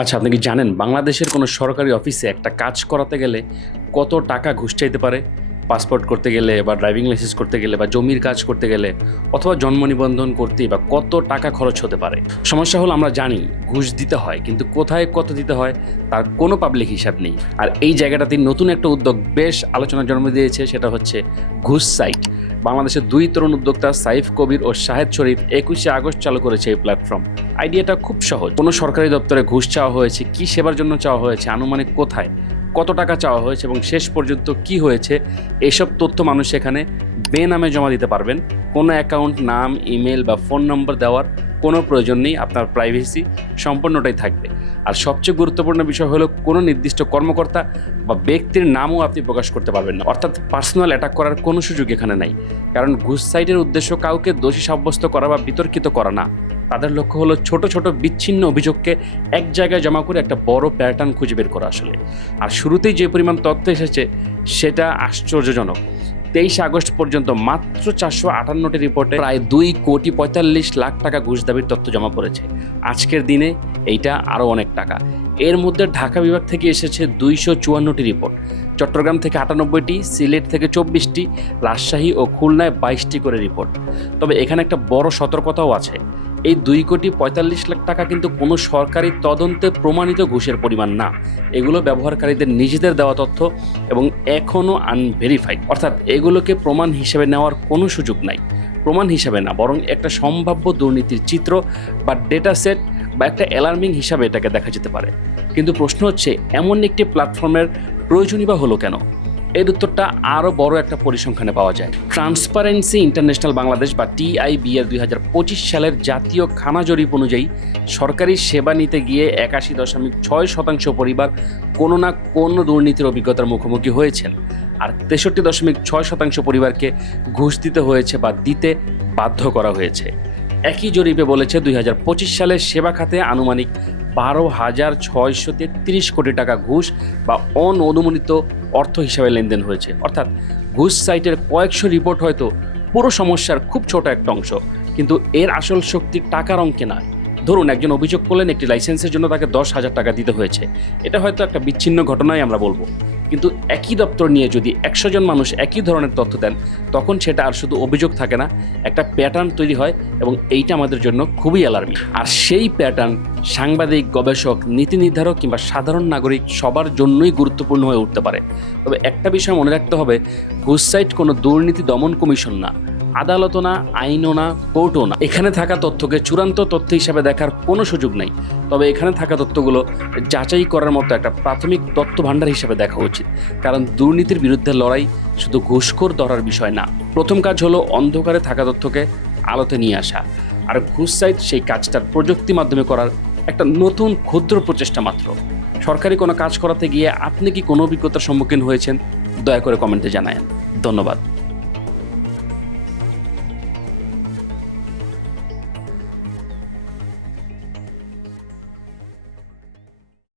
আচ্ছা, আপনি কি জানেন বাংলাদেশের কোনো সরকারি অফিসে একটা কাজ করাতে গেলে কত টাকা ঘুষ চাইতে পারে? পাসপোর্ট করতে গেলে বা ড্রাইভিং লাইসেন্স করতে গেলে বা জমির কাজ করতে গেলে অথবা জন্ম নিবন্ধন করতেই বা কত টাকা খরচ হতে পারে। সমস্যা হলো আমরা জানি ঘুষ দিতে হয়, কিন্তু কোথায় কত দিতে হয় তার কোনো পাবলিক হিসাব নেই। আর এই জায়গাটাতে নতুন একটা উদ্যোগ বেশ আলোচনার জন্ম দিয়েছে, সেটা হচ্ছে ঘুষ সাইট। বাংলাদেশের দুই তরুণ উদ্যোক্তা সাইফ কবির ও শাহেদ শরীফ 21শে আগস্ট চালু করেছে এই প্ল্যাটফর্ম। আইডিয়াটা খুব সহজ। কোনো সরকারি দপ্তরে ঘুষ চাওয়া হয়েছে, কি সেবার জন্য চাওয়া হয়েছে, আনুমানিক কোথায়, কত টাকা চাওয়া হয়েছে এবং শেষ পর্যন্ত কি হয়েছে, এসব তথ্য মানুষ এখানে বেনামে জমা দিতে পারবেন। কোনো অ্যাকাউন্ট, নাম, ইমেল বা ফোন নম্বর দেওয়ার কোনো প্রয়োজন নেই। আপনার প্রাইভেসি সম্পূর্ণটাই থাকবে। আর সবচেয়ে গুরুত্বপূর্ণ বিষয় হলো কোনো নির্দিষ্ট কর্মকর্তা বা ব্যক্তির নামও আপনি প্রকাশ করতে পারবেন না। অর্থাৎ পার্সোনাল অ্যাটাক করার কোনো সুযোগ এখানে নাই। কারণ ঘুষ সাইটের উদ্দেশ্য কাউকে দোষী সাব্যস্ত করা বা বিতর্কিত করা না। তাদের লক্ষ্য হলো ছোট ছোট বিচ্ছিন্ন অভিযোগকে এক জায়গায় জমা করে একটা বড় প্যাটার্ন খুঁজে বের করা আসলে। আর শুরুতেই যে পরিমাণ তথ্য এসেছে সেটা আশ্চর্যজনক। 23 আগস্ট পর্যন্ত মাত্র 458টি রিপোর্টে প্রায় 2,45,00,000 টাকা ঘুষ দাবির তথ্য জমা পড়েছে। আজকের দিনে এইটা আরও অনেক টাকা। এর মধ্যে ঢাকা বিভাগ থেকে এসেছে 254টি রিপোর্ট, চট্টগ্রাম থেকে 98টি, সিলেট থেকে 24টি, রাজশাহী ও খুলনায় 22টি করে রিপোর্ট। তবে এখানে একটা বড় সতর্কতাও আছে। এই 2,45,00,000 টাকা কিন্তু কোনো সরকারি তদন্তে প্রমাণিত ঘুষের পরিমাণ না। এগুলো ব্যবহারকারীদের নিজেদের দেওয়া তথ্য এবং এখনও আনভেরিফাইড। অর্থাৎ এগুলোকে প্রমাণ হিসেবে নেওয়ার কোনো সুযোগ নাই। প্রমাণ হিসাবে না, বরং একটা সম্ভাব্য দুর্নীতির চিত্র বা ডেটা সেট বা একটা অ্যালার্মিং হিসাবে এটাকে দেখা যেতে পারে। কিন্তু প্রশ্ন হচ্ছে, এমন একটি প্ল্যাটফর্মের প্রয়োজনই বা হলো কেন? এর উত্তরটা আরও বড় একটা পরিসংখ্যানে পাওয়া যায়। ট্রান্সপারেন্সি ইন্টারন্যাশনাল বাংলাদেশ বা TIB এর 2025 সালের জাতীয় খানা জরিপ অনুযায়ী সরকারি সেবা নিতে গিয়ে 81.6% পরিবার কোনো না কোনো দুর্নীতির অভিজ্ঞতার মুখোমুখি হয়েছেন। আর 63.6% পরিবারকে ঘুষ দিতে হয়েছে বা দিতে বাধ্য করা হয়েছে। একই জরিপে বলেছে 2025 সালে সেবা খাতে আনুমানিক 12,633 কোটি টাকা ঘুষ বা অননুমোদিত অর্থ হিসাবে লেনদেন হয়েছে। অর্থাৎ ঘুষ সাইটের কয়েকশো রিপোর্ট হয়তো পুরো সমস্যার খুব ছোট একটা অংশ, কিন্তু এর আসল শক্তি টাকার অঙ্কে নয়। ধরুন একজন অভিযোগ করলেন একটি লাইসেন্সের জন্য তাকে 10,000 টাকা দিতে হয়েছে। এটা হয়তো একটা বিচ্ছিন্ন ঘটনাই আমরা বলবো, কিন্তু একই দপ্তর নিয়ে যদি 100 জন মানুষ একই ধরনের তথ্য দেন, তখন সেটা আর শুধু অভিযোগ থাকে না, একটা প্যাটার্ন তৈরি হয় এবং এইটা আমাদের জন্য খুবই অ্যালার্মিং। আর সেই প্যাটার্ন সাংবাদিক, গবেষক, নীতি নির্ধারক কিংবা সাধারণ নাগরিক সবার জন্যই গুরুত্বপূর্ণ হয়ে উঠতে পারে। তবে একটা বিষয় মনে রাখতে হবে, ঘুষ সাইট কোনো দুর্নীতি দমন কমিশন না, আদালতও না, আইনও না, কোর্টও না। এখানে থাকা তথ্যকে চূড়ান্ত তথ্য হিসাবে দেখার কোনো সুযোগ নেই। তবে এখানে থাকা তথ্যগুলো যাচাই করার মতো একটা প্রাথমিক তথ্য ভাণ্ডার হিসাবে দেখা উচিত। কারণ দুর্নীতির বিরুদ্ধে লড়াই শুধু ঘুষখোর ধরার বিষয় না। প্রথম কাজ হলো অন্ধকারে থাকা তথ্যকে আলোতে নিয়ে আসা। আর ঘুষ সাইট সেই কাজটার প্রযুক্তি মাধ্যমে করার একটা নতুন ক্ষুদ্র প্রচেষ্টা মাত্র। সরকারি কোনো কাজ করাতে গিয়ে আপনি কি কোনো অভিজ্ঞতার সম্মুখীন হয়েছেন? দয়া করে কমেন্টে জানায়েন। ধন্যবাদ।